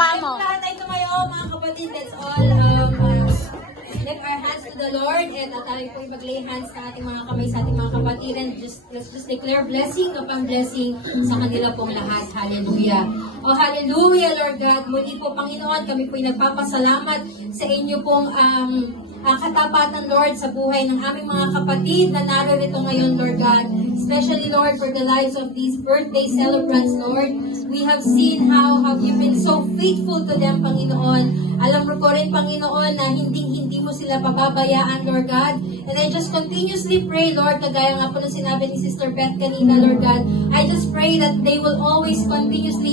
mukha mo. Lahat ay tumayo, mga kapatid. Let's all lift our hands to the Lord and tayo po mag-lay hands sa ating mga kamay sa ating mga kapatid and let's just declare blessing upon blessing sa kanila pong lahat. Hallelujah. Oh, hallelujah, Lord God. Muli po, Panginoon, kami po'y nagpapasalamat sa inyo pong katapatan, Lord, sa buhay ng aming mga kapatid na narito ngayon, Lord God. Especially, Lord, for the lives of these birthday celebrants, Lord. We have seen how you've been so faithful to them, Panginoon. Alam mo ko rin, Panginoon, na hindi mo sila pababayaan, Lord God. And I just continuously pray, Lord, kagaya nga po na sinabi ni Sister Beth kanina, Lord God. I just pray that they will always continuously